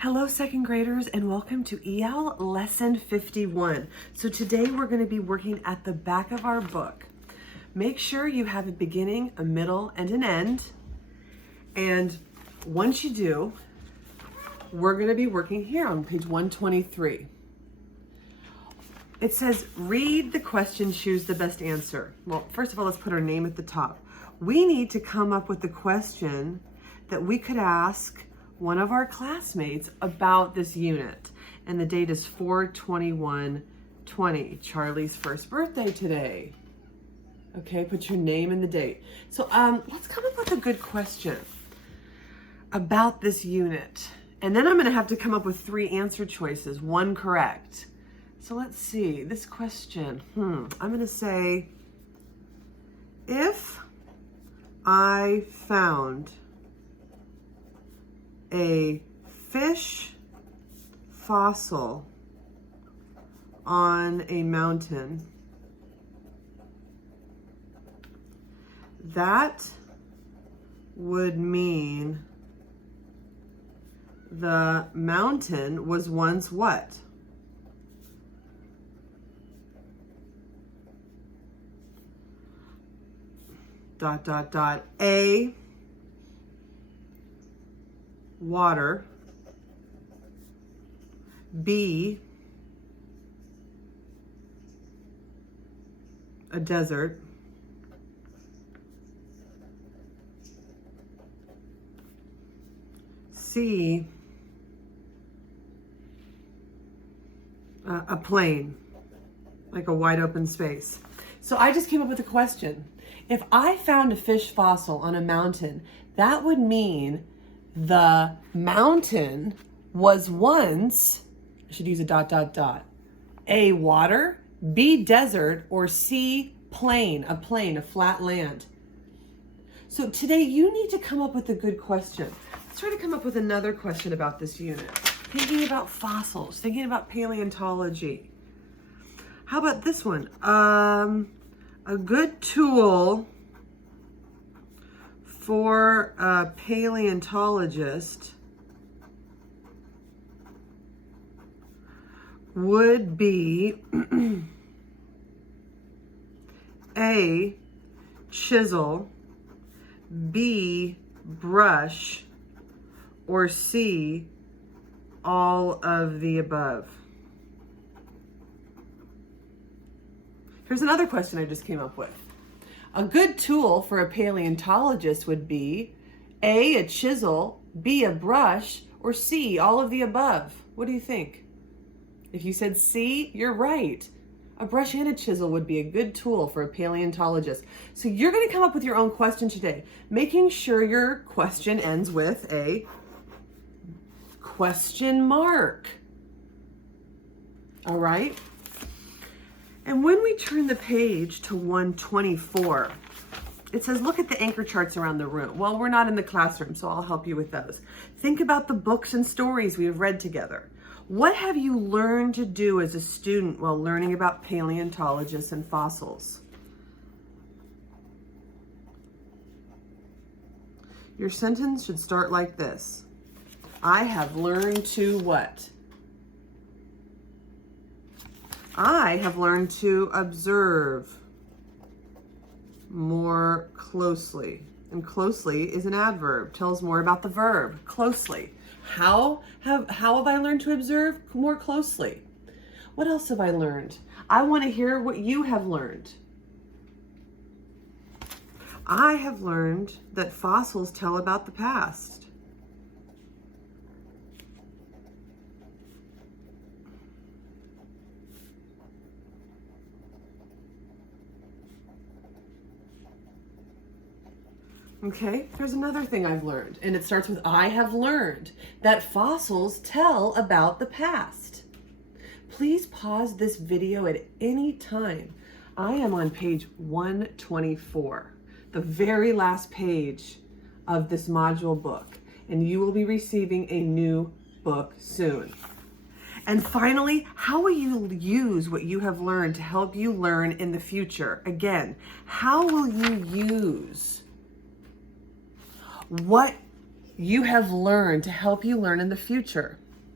Hello, second graders, and welcome to EL Lesson 51. So today we're going to be working at the back of our book. Make sure you have a beginning, a middle, and an end. And once you do, we're going to be working here on page 123. It says, read the question, choose the best answer. Well, first of all, let's put our name at the top. We need to come up with the question that we could ask one of our classmates about this unit. And the date is 4/21/20, Charlie's first birthday today. Okay, put your name and the date. So let's come up with a good question about this unit. And then I'm gonna have to come up with 3 answer choices, 1 correct. So let's see, this question, I'm gonna say, if I found a fish fossil on a mountain, that would mean the mountain was once what? A, water, B, a desert, C, a plain, like a wide open space. So I just came up with a question. If I found a fish fossil on a mountain, that would mean the mountain was once, I should use a ... A, water, B, desert, or C, plain, a flat land. So today you need to come up with a good question. Let's try to come up with another question about this unit. Thinking about fossils, thinking about paleontology. How about this one? A good tool for a paleontologist would be A, chisel, B, brush, or C, all of the above. Here's another question I just came up with. A good tool for a paleontologist would be A, a chisel, B, a brush, or C, all of the above. What do you think? If you said C, you're right. A brush and a chisel would be a good tool for a paleontologist. So you're going to come up with your own question today, making sure your question ends with a question mark. All right? And when we turn the page to 124, it says, look at the anchor charts around the room. Well, we're not in the classroom, so I'll help you with those. Think about the books and stories we have read together. What have you learned to do as a student while learning about paleontologists and fossils? Your sentence should start like this. I have learned to what? I have learned to observe more closely. And closely is an adverb, tells more about the verb, closely. How have I learned to observe more closely? What else have I learned? I want to hear what you have learned. I have learned that fossils tell about the past. Okay, here's another thing I've learned, and it starts with I have learned that fossils tell about the past. Please pause this video at any time. I am on page 124, the very last page of this module book, and you will be receiving a new book soon. And finally, how will you use what you have learned to help you learn in the future? Again, how will you use what you have learned to help you learn in the future?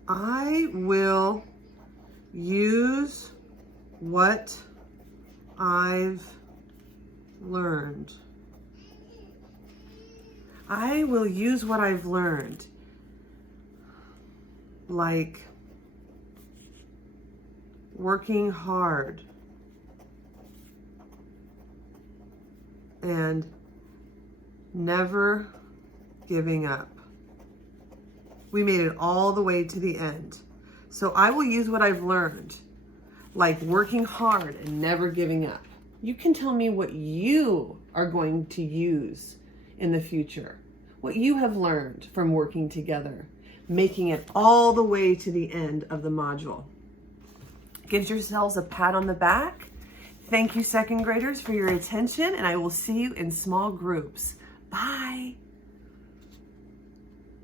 I will use what I've learned. I will use what I've learned. Like working hard and never giving up. We made it all the way to the end. So I will use what I've learned, like working hard and never giving up. You can tell me what you are going to use in the future, what you have learned from working together, making it all the way to the end of the module. Give yourselves a pat on the back. Thank you, second graders, for your attention, and I will see you in small groups. Bye.